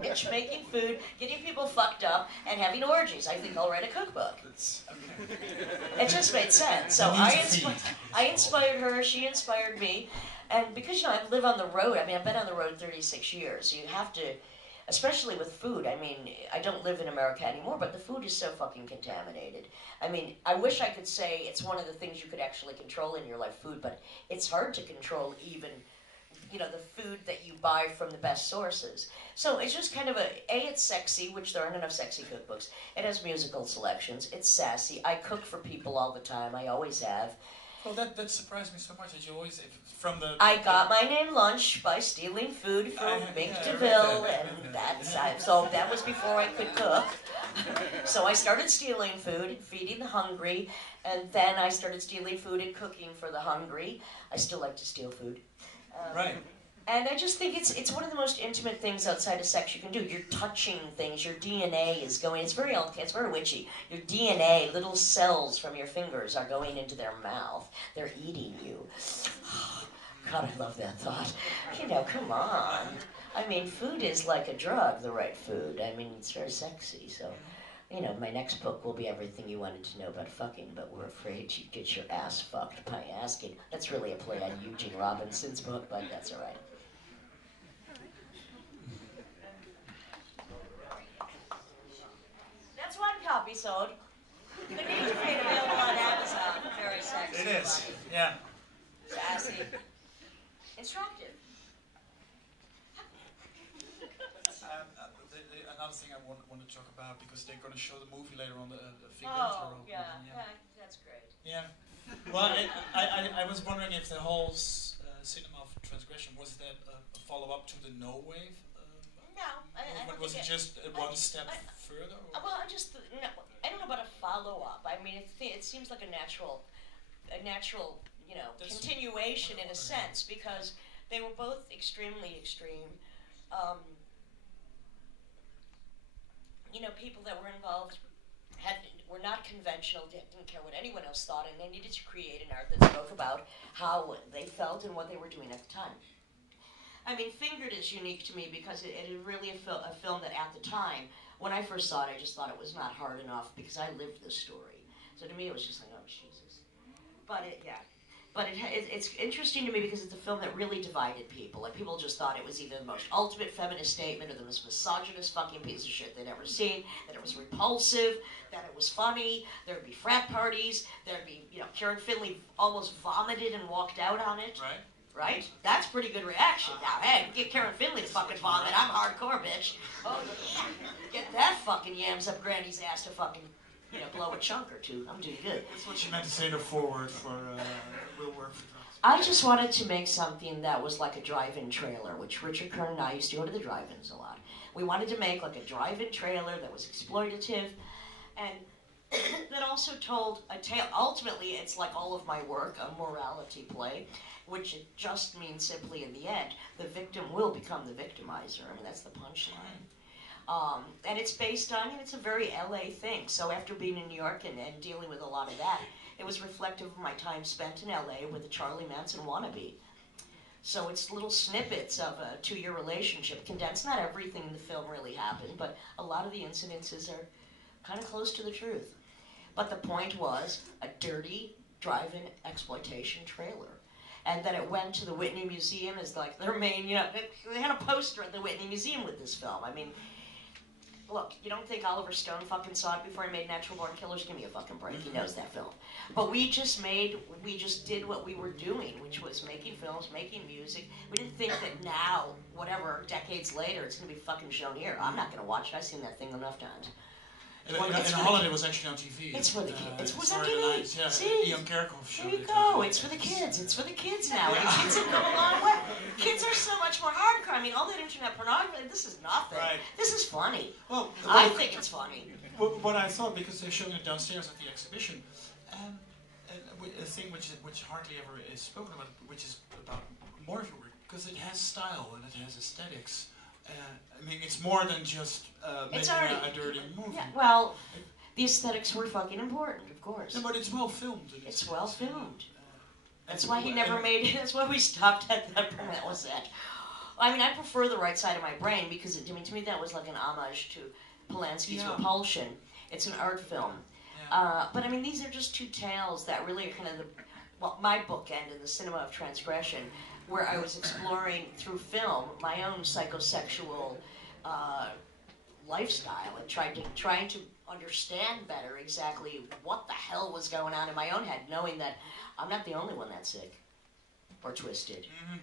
bitch, making food, getting people fucked up, and having orgies. I think I'll write a cookbook. It just made sense. So I inspired her, she inspired me. And because, I live on the road, I've been on the road 36 years. You have to, especially with food. I don't live in America anymore, but the food is so fucking contaminated. I wish I could say it's one of the things you could actually control in your life, food, but it's hard to control even the food that you buy from the best sources. So it's just kind of it's sexy, which there aren't enough sexy cookbooks. It has musical selections. It's sassy. I cook for people all the time. I always have. Well, that surprised me so much that you always, I got my name Lunch by stealing food from Mink DeVille, and so that was before I could cook. So I started stealing food and feeding the hungry, and then I started stealing food and cooking for the hungry. I still like to steal food. Right. And I just think it's one of the most intimate things outside of sex you can do. You're touching things. Your DNA is going. It's very witchy. Your DNA, little cells from your fingers are going into their mouth. They're eating you. God, I love that thought. Come on. Food is like a drug, the right food. It's very sexy, so... my next book will be everything you wanted to know about fucking, but we're afraid you'd get your ass fucked by asking. That's really a play on Eugene Robinson's book, but that's all right. That's one copy sold. The need to be available on Amazon. Very sexy. It is, yeah. Sassy. Instructive. Another thing I want to talk about, because they're going to show the movie later on, the figure. Yeah, that's great. Yeah. Well, I was wondering if the whole cinema of transgression, was that a follow-up to the No Wave? No. Was it just one step further? Or? Well, I don't know about a follow-up. It seems like a natural, continuation in a sense, because they were both extremely extreme. People that were involved were not conventional, didn't care what anyone else thought, and they needed to create an art that spoke about how they felt and what they were doing at the time. Fingered is unique to me because it is really a film that at the time, when I first saw it, I just thought it was not hard enough because I lived the story. So to me it was just like, oh, Jesus. But it's interesting to me because it's a film that really divided people. Like, people just thought it was either the most ultimate feminist statement or the most misogynist fucking piece of shit they'd ever seen, that it was repulsive, that it was funny, there'd be frat parties, there'd be, Karen Finley almost vomited and walked out on it. Right? That's pretty good reaction. Now, hey, get Karen Finley to fucking vomit. I'm hardcore, bitch. Oh, yeah. Get that fucking yams up Granny's ass to fucking... blow a chunk or two. I'm doing good. That's what she meant to say in the forward for Will Work for Drugs. I just wanted to make something that was like a drive-in trailer, which Richard Kern and I used to go to the drive-ins a lot. We wanted to make like a drive-in trailer that was exploitative and that also told a tale. Ultimately, it's like all of my work, a morality play, which it just means simply in the end, the victim will become the victimizer. That's the punchline. And it's based on, it's a very LA thing. So after being in New York and dealing with a lot of that, it was reflective of my time spent in LA with the Charlie Manson wannabe. So it's little snippets of a 2-year relationship condensed. Not everything in the film really happened, but a lot of the incidences are kind of close to the truth. But the point was a dirty drive-in exploitation trailer. And then it went to the Whitney Museum as like their main, they had a poster at the Whitney Museum with this film. Look, you don't think Oliver Stone fucking saw it before he made Natural Born Killers? Give me a fucking break. He knows that film. But we just did what we were doing, which was making films, making music. We didn't think that now, whatever, decades later, it's going to be fucking shown here. I'm not going to watch it. I've seen that thing enough times. In Holland, it was actually on TV. It's for the kids. Was that TV? Yeah, see? Ian Kerkhoff showed there you go. It's for the kids. It's for the kids now. And the kids have come a long way. Kids are so much more hardcore. All that internet pornography, this is nothing. Right. This is funny. Well, I think it's funny. What I thought, because they're showing it downstairs at the exhibition, a thing which hardly ever is spoken about, which is about more of your work, because it has style and it has aesthetics. It's more than just making a dirty movie. Yeah, well, the aesthetics were fucking important, of course. No, but it's well filmed. It's well filmed. That's why he never made it. That's why we stopped at that point. What was that? I mean, I prefer the right side of my brain because to me that was like an homage to Polanski's Repulsion. It's an art film. But I mean, these are just two tales that really are kind of my bookend in the cinema of transgression, where I was exploring through film my own psychosexual lifestyle and trying to understand better exactly what the hell was going on in my own head, knowing that I'm not the only one that's sick or twisted. Mm-hmm.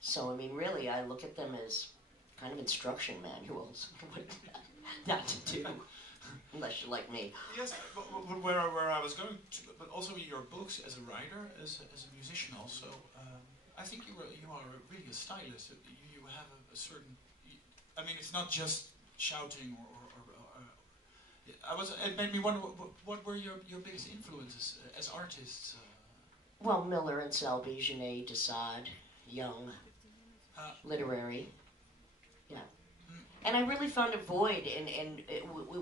So I mean, really, I look at them as kind of instruction manuals not to do. Unless you're like me. Yes, but where I was going to, but also your books as a writer, as a musician also, I think you are really a stylist. You have a certain, I mean, it's not just shouting it made me wonder, what were your biggest influences as artists? Well, Miller and Selby, Genet, Desaad, Young, literary. Yeah. And I really found a void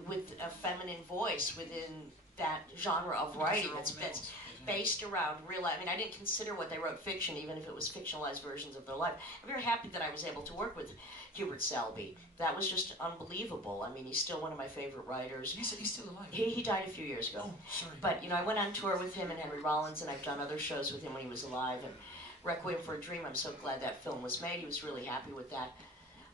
with a feminine voice within that genre of writing that's based around real life. I mean, I didn't consider what they wrote fiction, even if it was fictionalized versions of their life. I'm very happy that I was able to work with Hubert Selby. That was just unbelievable. I mean, he's still one of my favorite writers. He's still alive? He died a few years ago. Oh, sorry. But, I went on tour with him and Henry Rollins, and I've done other shows with him when he was alive. And Requiem for a Dream, I'm so glad that film was made. He was really happy with that.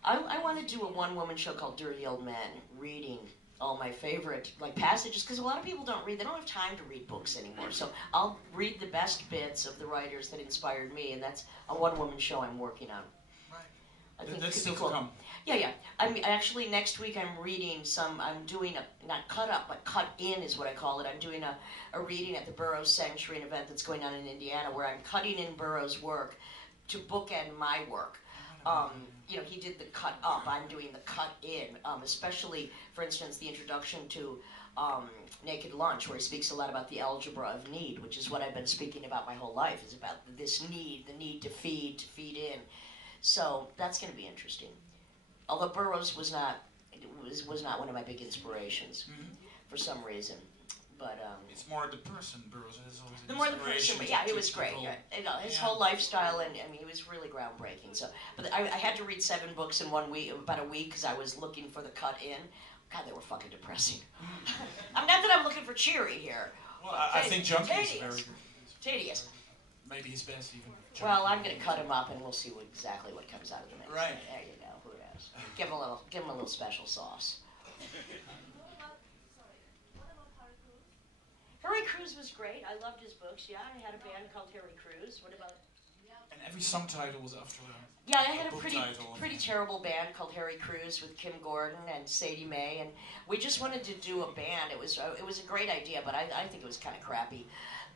I want to do a one-woman show called Dirty Old Men, reading all my favorite passages, because a lot of people don't read. They don't have time to read books anymore. So I'll read the best bits of the writers that inspired me, and that's a one-woman show I'm working on. Right. I think that's it still could be cool. to come. Yeah. I'm actually next week I'm reading I'm doing not cut up, but cut in is what I call it. I'm doing a reading at the Burroughs Sanctuary, an event that's going on in Indiana, where I'm cutting in Burroughs' work to bookend my work. He did the cut up. I'm doing the cut in, especially, for instance, the introduction to Naked Lunch, where he speaks a lot about the algebra of need, which is what I've been speaking about my whole life, is about this need, the need to feed in. So that's going to be interesting. Although Burroughs was not one of my big inspirations for some reason. But it's more the person. Burroughs has always the more the person, but yeah, he was great. His whole lifestyle, and I mean, he was really groundbreaking. So, but I had to read 7 books in 1 week, about a week, because I was looking for the cut in. God, they were fucking depressing. I'm not that I'm looking for cheery here. Well, I think Junkie is very good. Tedious. Maybe his best even. Junkie. Well, I'm going to cut him up, and we'll see exactly what comes out of the mix. Right. There you go. Who knows? Give him a little special sauce. Harry Cruz was great. I loved his books. Yeah, I had a band called Harry Cruz. What about? And every song title was after Yeah, I had a pretty title. terrible band called Harry Cruz with Kim Gordon and Sadie Mae, and we just wanted to do a band. It was a great idea, but I think it was kind of crappy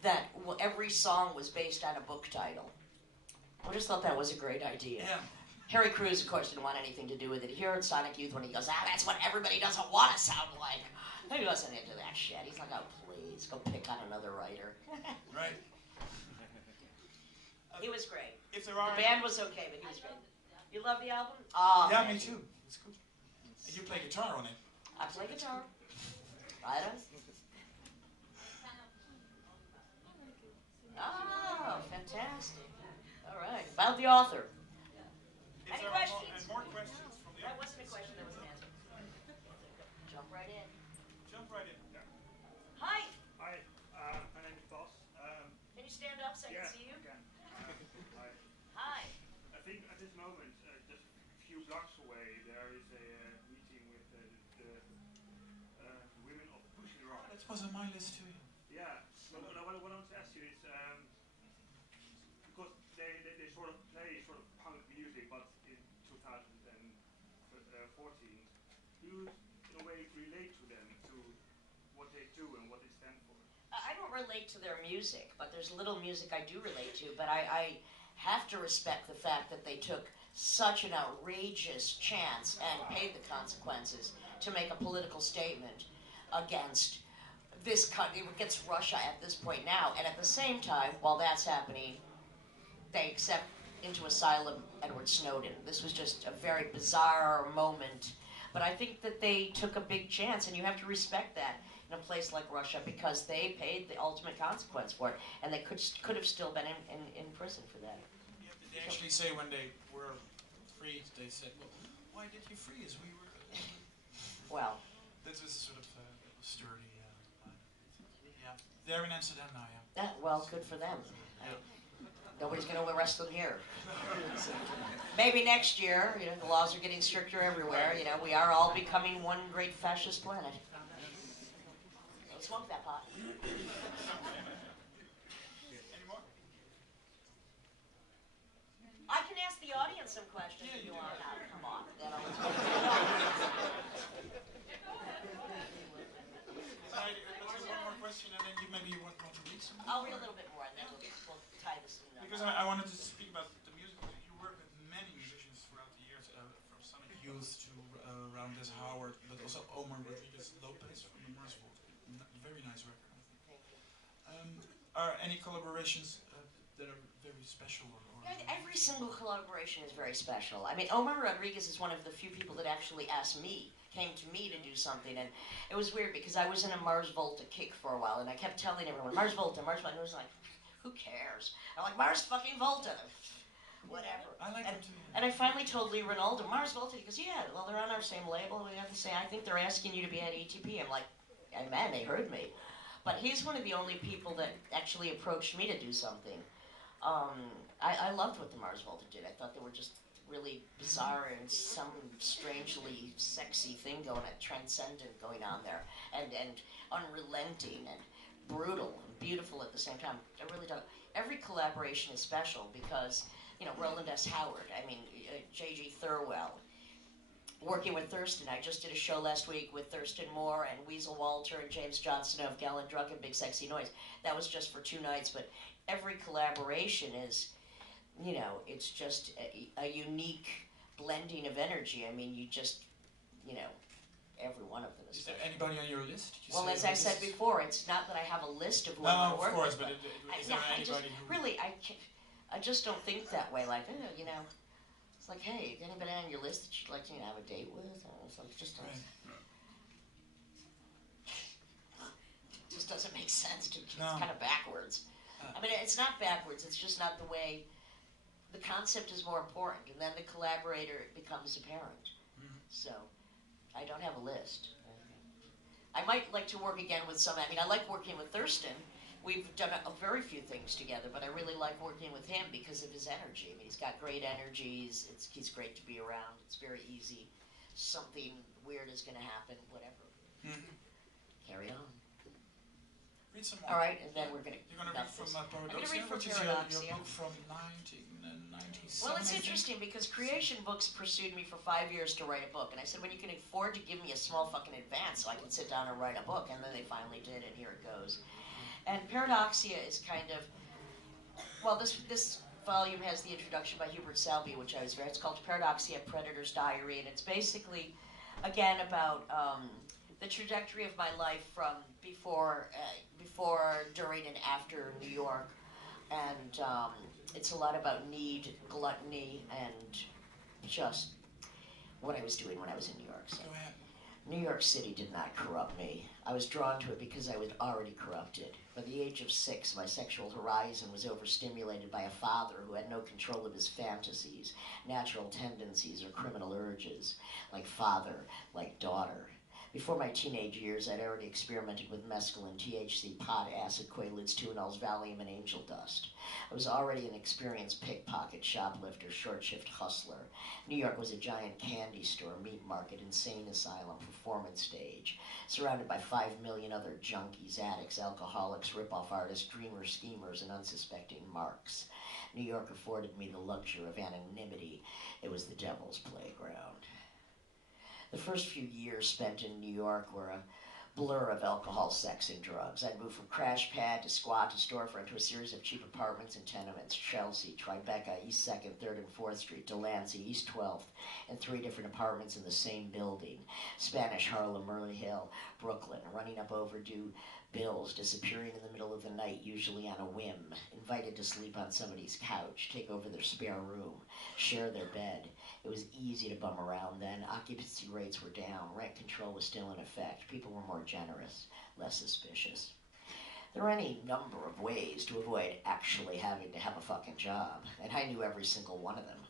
that every song was based on a book title. I just thought that was a great idea. Yeah. Harry Cruz, of course, didn't want anything to do with it. He heard Sonic Youth when he goes, that's what everybody doesn't want to sound like. He wasn't into that shit. He's like, oh, please, go pick on another writer. Right. He was great. If there are the band was okay, but he was great. You love the album? Oh, yeah, me too. It's good. And you play guitar on it. I play guitar. Right on. Oh, fantastic. All right. About the author. Any questions? And more questions from the That wasn't a question, that was an answer. Jump right in. Jump right in. Yeah. Hi. Hi, my name is Bas. Can you stand up so I can see you? I can. Hi. Hi. I think at this moment, just a few blocks away, there is a meeting with the women of Pussy Rock. That was on my list too. Yeah, but what I want to ask you is, because they sort of play sort of punk music, but in 2014, do you in a way relate to them, to what they do and what they stand for? I don't relate to their music, but there's little music I do relate to. But I have to respect the fact that they took such an outrageous chance and paid the consequences to make a political statement against this country, against Russia at this point now. And at the same time, while that's happening, they accept into asylum Edward Snowden. This was just a very bizarre moment. But I think that they took a big chance, and you have to respect that in a place like Russia, because they paid the ultimate consequence for it, and they could have still been in prison for that. Yeah, did they actually say when they were freed, they said, well, why did you free us? We were... Well, This was a sort of sturdy line. Yeah, they're in Amsterdam now, yeah. well, good for them. Yeah. Nobody's going to arrest them here. Maybe next year, you know, the laws are getting stricter everywhere. You know, we are all becoming one great fascist planet. Don't smoke that pot. Any more? I can ask the audience some questions if you want. Now, come on. Then I'll Let's do one more question, and then maybe you want to read some more? I'll read a little bit more, and then we'll tie this in. Because I wanted to speak about the music. You work with many musicians throughout the years, from Sonic Youth to Rounders Howard, but also Omar Rodriguez Lopez from the Marswold. Very nice record, I think. Are any collaborations that are very special? Every single collaboration is very special. I mean, Omar Rodriguez is one of the few people that actually came to me to do something, and it was weird because I was in a Mars Volta kick for a while, and I kept telling everyone, Mars Volta, and it was like, who cares? I'm like, Mars fucking Volta, whatever. I like them too. And I finally told Lee Ronaldo, Mars Volta, he goes, yeah, well, they're on our same label, we have to say, I think they're asking you to be at ETP. I'm like, hey, man, they heard me. But he's one of the only people that actually approached me to do something. I loved what the Mars Volta did. I thought they were just really bizarre and some strangely sexy thing going on, transcendent going on there, and unrelenting and brutal and beautiful at the same time. I really don't. Every collaboration is special because, you know, Roland S. Howard, I mean, J.G. Thirlwell, working with Thurston. I just did a show last week with Thurston Moore and Weasel Walter and James Johnson of Gallant Drunk and Big Sexy Noise. That was just for 2 nights, but every collaboration is, you know, it's just a unique blending of energy. I mean, you just, you know, every one of them is. Is there anybody on your list? Well, as I said before, it's not that I have a list of who I want to work with. But is there anybody who... Really, I just don't think that way. Like, you know, it's like, hey, is anybody on your list that you'd like to, you know, have a date with? It's like, just Right. just doesn't make sense to me. It's No. kind of backwards. I mean, it's not backwards. It's just not the way. The concept is more important, and then the collaborator becomes apparent. So, I don't have a list. I might like to work again with some. I mean, I like working with Thurston. We've done a very few things together, but I really like working with him because of his energy. I mean, he's got great energies. He's great to be around. It's very easy. Something weird is going to happen. Whatever. Carry on. Read some more. All right, and then we're going to. You're going to read from Paradoxia, from which is Paradoxia. your book from 1997. Well, it's interesting because Creation Books pursued me for 5 years to write a book, and I said, when you can afford to give me a small fucking advance so I can sit down and write a book, and then they finally did, and here it goes. And Paradoxia is kind of, well, this volume has the introduction by Hubert Selby, which I was very. It's called Paradoxia: Predator's Diary, and it's basically, again, about the trajectory of my life from before, during, and after New York, and it's a lot about need, gluttony, and just what I was doing when I was in New York. So. Go ahead. New York City did not corrupt me. I was drawn to it because I was already corrupted. By the age of 6, my sexual horizon was overstimulated by a father who had no control of his fantasies, natural tendencies, or criminal urges, like father, like daughter. Before my teenage years, I'd already experimented with mescaline, THC, pot, acid, Quaaludes, Tuinals, Valium, and angel dust. I was already an experienced pickpocket, shoplifter, short-shift hustler. New York was a giant candy store, meat market, insane asylum, performance stage, surrounded by 5 million other junkies, addicts, alcoholics, rip-off artists, dreamers, schemers, and unsuspecting marks. New York afforded me the luxury of anonymity. It was the devil's playground. The first few years spent in New York were a blur of alcohol, sex, and drugs. I'd moved from crash pad to squat to storefront to a series of cheap apartments and tenements: Chelsea, Tribeca, East 2nd, 3rd, and 4th Street, Delancey, East 12th, and 3 different apartments in the same building: Spanish Harlem, Murray Hill, Brooklyn, running up overdue bills, disappearing in the middle of the night, usually on a whim, invited to sleep on somebody's couch, take over their spare room, share their bed. It was easy to bum around then. Occupancy rates were down. Rent control was still in effect. People were more generous, less suspicious. There were any number of ways to avoid actually having to have a fucking job, and I knew every single one of them.